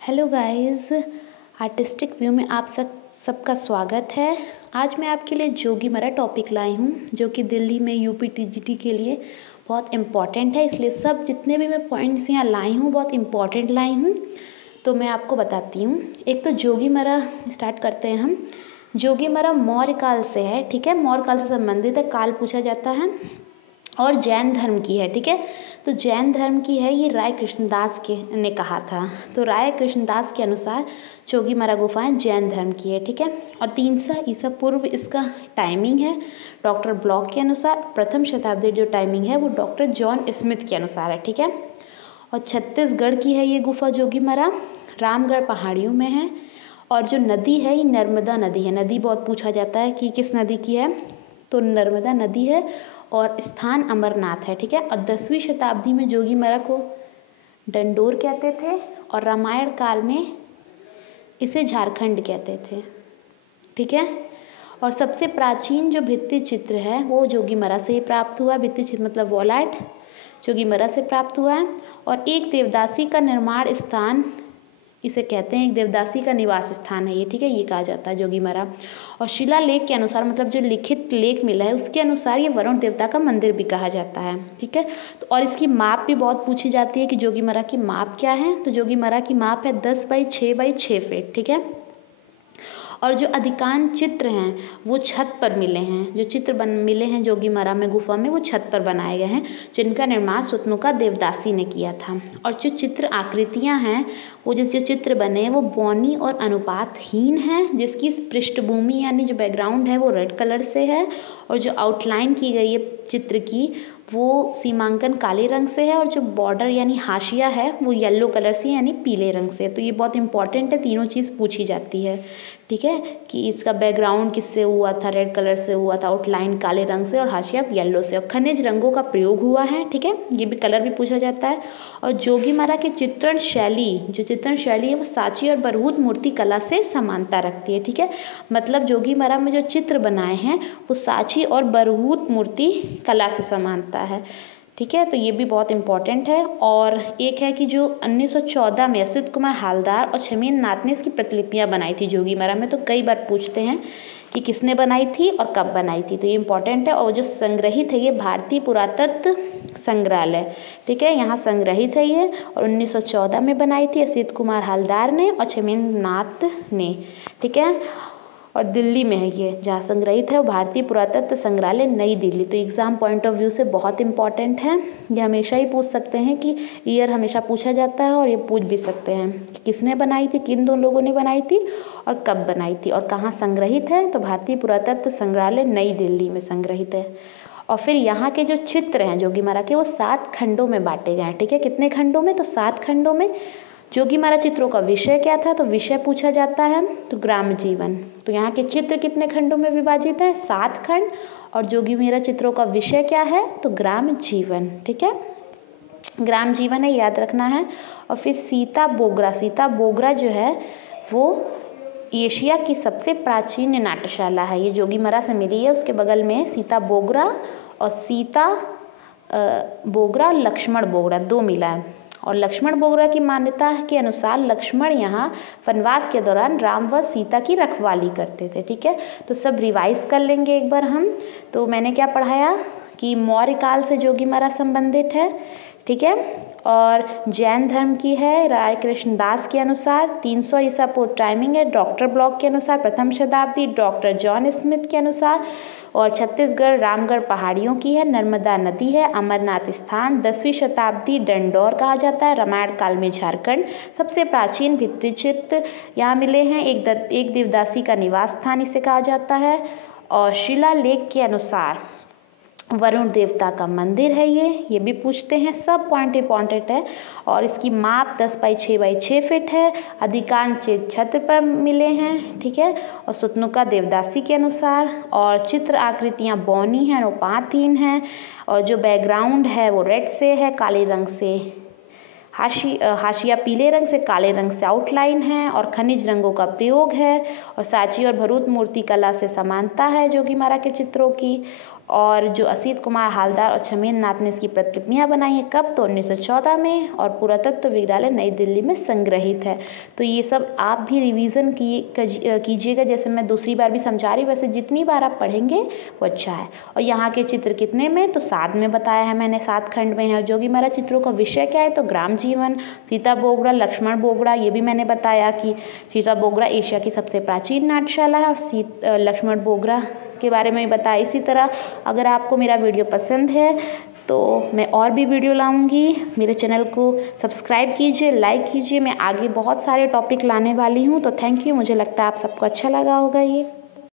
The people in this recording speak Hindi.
हेलो गाइस, आर्टिस्टिक व्यू में आप सबका स्वागत है। आज मैं आपके लिए जोगीमरा टॉपिक लाई हूँ जो कि दिल्ली में यूपी टीजीटी के लिए बहुत इम्पॉर्टेंट है। इसलिए सब जितने भी मैं पॉइंट्स यहाँ लाई हूँ बहुत इम्पॉर्टेंट लाई हूँ, तो मैं आपको बताती हूँ। एक तो जोगीमरा स्टार्ट करते हैं हम। जोगीमरा मौर्य काल से है, ठीक है, मौर्य काल से संबंधित है, काल पूछा जाता है और जैन धर्म की है, ठीक है। तो जैन धर्म की है, ये राय कृष्णदास के ने कहा था। तो राय कृष्णदास के अनुसार जोगीमरा गुफाएं जैन धर्म की है, ठीक है। और 300 ईसा पूर्व इसका टाइमिंग है डॉक्टर ब्लॉक के अनुसार। प्रथम शताब्दी जो टाइमिंग है वो डॉक्टर जॉन स्मिथ के अनुसार है, ठीक है। और छत्तीसगढ़ की है ये गुफा जोगीमरा, रामगढ़ पहाड़ियों में है। और जो नदी है ये नर्मदा नदी है। नदी बहुत पूछा जाता है कि किस नदी की है, तो नर्मदा नदी है। और स्थान अमरनाथ है, ठीक है। और 10वीं शताब्दी में जोगीमरा को डंडोर कहते थे और रामायण काल में इसे झारखंड कहते थे, ठीक है। और सबसे प्राचीन जो भित्ति चित्र है वो जोगीमरा से ही प्राप्त हुआ। भित्ति चित्र मतलब वॉल आर्ट जोगीमरा से प्राप्त हुआ है। और एक देवदासी का निर्माण स्थान इसे कहते हैं, एक देवदासी का निवास स्थान है ये, ठीक है, ये कहा जाता है जोगीमरा। और शिलालेख के अनुसार मतलब जो लिखित लेख मिला है उसके अनुसार ये वरुण देवता का मंदिर भी कहा जाता है, ठीक है। तो और इसकी माप भी बहुत पूछी जाती है कि जोगीमरा की माप क्या है। तो जोगीमरा की माप है 10 बाई 6 बाई 6 फीट, ठीक है। और जो अधिकांश चित्र हैं वो छत पर मिले हैं। जो चित्र मिले हैं जोगीमरा में गुफा में वो छत पर बनाए गए हैं, जिनका निर्माण सुतनुका देवदासी ने किया था। और जो चित्र आकृतियां हैं वो जो चित्र बने हैं वो बौनी और अनुपातहीन हैं, जिसकी पृष्ठभूमि यानी जो बैकग्राउंड है वो रेड कलर से है। और जो आउटलाइन की गई है चित्र की वो सीमांकन काले रंग से है। और जो बॉर्डर यानी हाशिया है वो येलो कलर से यानी पीले रंग से है। तो ये बहुत इंपॉर्टेंट है, तीनों चीज़ पूछी जाती है, ठीक है, कि इसका बैकग्राउंड किससे हुआ था, रेड कलर से हुआ था, आउटलाइन काले रंग से और हाशिया येलो से। और खनिज रंगों का प्रयोग हुआ है, ठीक है, ये भी कलर भी पूछा जाता है। और जोगीमरा की चित्रण शैली है वो सांची और बरहूत मूर्ति कला से समानता रखती है, ठीक है। मतलब जोगीमरा में जो चित्र बनाए हैं वो सांची और बरहूत मूर्ति कला से समानता है, ठीक है। तो ये भी बहुत इंपॉर्टेंट है। और एक है कि जो 1914 में अच्युत कुमार हालदार और छमेन नाथ ने इसकी प्रतिलिपियां बनाई थी जोगीमरा में। तो कई बार पूछते हैं कि किसने बनाई थी और कब बनाई थी, तो ये इंपॉर्टेंट है। और जो संग्रहित है ये भारतीय पुरातत्व संग्रहालय, ठीक है, यहाँ संग्रहित है ये। और 1914 में बनाई थी अच्युत कुमार हालदार ने और छमेन नाथ ने, ठीक है। और दिल्ली में है ये, जहाँ संग्रहित है वो भारतीय पुरातत्व संग्रहालय नई दिल्ली। तो एग्जाम पॉइंट ऑफ व्यू से बहुत इंपॉर्टेंट है। ये हमेशा ही पूछ सकते हैं कि ईयर हमेशा पूछा जाता है। और ये पूछ भी सकते हैं कि किसने बनाई थी, किन दो लोगों ने बनाई थी और कब बनाई थी और कहाँ संग्रहित है। तो भारतीय पुरातत्व संग्रहालय नई दिल्ली में संग्रहित है। और फिर यहाँ के जो चित्र हैं जोगीमरा के वो 7 खंडों में बांटे गए हैं, ठीक है। कितने खंडों में, तो 7 खंडों में। जोगीमरा चित्रों का विषय क्या था, तो विषय पूछा जाता है तो ग्राम जीवन। तो यहाँ के चित्र कितने खंडों में विभाजित है, 7 खंड। और जोगीमरा चित्रों का विषय क्या है, तो ग्राम जीवन, ठीक है, ग्राम जीवन है, याद रखना है। और फिर सीता बोगरा जो है वो एशिया की सबसे प्राचीन नाट्यशाला है, ये जोगीमरा से मिली है। उसके बगल में सीता बोगरा और लक्ष्मण बोगरा 2 मिला है। और लक्ष्मण बोगरा की मान्यता के अनुसार लक्ष्मण यहाँ वनवास के दौरान राम व सीता की रखवाली करते थे, ठीक है। तो सब रिवाइज कर लेंगे एक बार हम। तो मैंने क्या पढ़ाया कि मौर्य काल से जोगीमरा संबंधित है, ठीक है। और जैन धर्म की है राय कृष्णदास के अनुसार। 300 ईसा पूर्व टाइमिंग है डॉक्टर ब्लॉक के अनुसार। प्रथम शताब्दी डॉक्टर जॉन स्मिथ के अनुसार। और छत्तीसगढ़ रामगढ़ पहाड़ियों की है, नर्मदा नदी है, अमरनाथ स्थान। 10वीं शताब्दी डंडौर कहा जाता है, रामायण काल में झारखंड। सबसे प्राचीन भित्ति चित्र यहाँ मिले हैं, एक देवदासी का निवास स्थान इसे कहा जाता है। और शिलालेख के अनुसार वरुण देवता का मंदिर है ये भी पूछते हैं। सब पॉइंट इंपॉर्टेंट है। और इसकी माप 10 बाई 6 बाई 6 फीट है। अधिकांश छत्र पर मिले हैं, ठीक है। और सुतनुका देवदासी के अनुसार। और चित्र आकृतियाँ बौनी हैं, अनुपातहीन हैं। और जो बैकग्राउंड है वो रेड से है, काले रंग से हाशिया पीले रंग से, काले रंग से आउटलाइन है। और खनिज रंगों का प्रयोग है। और सांची और भरूत मूर्ति कला से समानता है जोगीमरा के चित्रों की। और जो असित कुमार हालदार और छमेन नाथ ने इसकी प्रतिलिपियाँ बनाई हैं। कब? तो 1914 में। और पुरातत्व विद्यालय नई दिल्ली में संग्रहित है। तो ये सब आप भी रिवीजन कीजिएगा, जैसे मैं दूसरी बार भी समझा रही हूँ, वैसे जितनी बार आप पढ़ेंगे वो अच्छा है। और यहाँ के चित्र कितने में? तो 7 में बताया है मैंने, 7 खंड में है। जोगीमारा चित्रों का विषय क्या है? तो ग्राम जीवन, सीता बोगड़ा, लक्ष्मण बोगड़ा, ये भी मैंने बताया कि सीता बोगड़ा एशिया की सबसे प्राचीन नाट्यशाला है, और लक्ष्मण बोगड़ा के बारे में बताया। इसी तरह अगर आपको मेरा वीडियो पसंद है तो मैं और भी वीडियो लाऊंगी। मेरे चैनल को सब्सक्राइब कीजिए, लाइक कीजिए। मैं आगे बहुत सारे टॉपिक लाने वाली हूँ। तो थैंक यू। मुझे लगता है आप सबको अच्छा लगा होगा ये।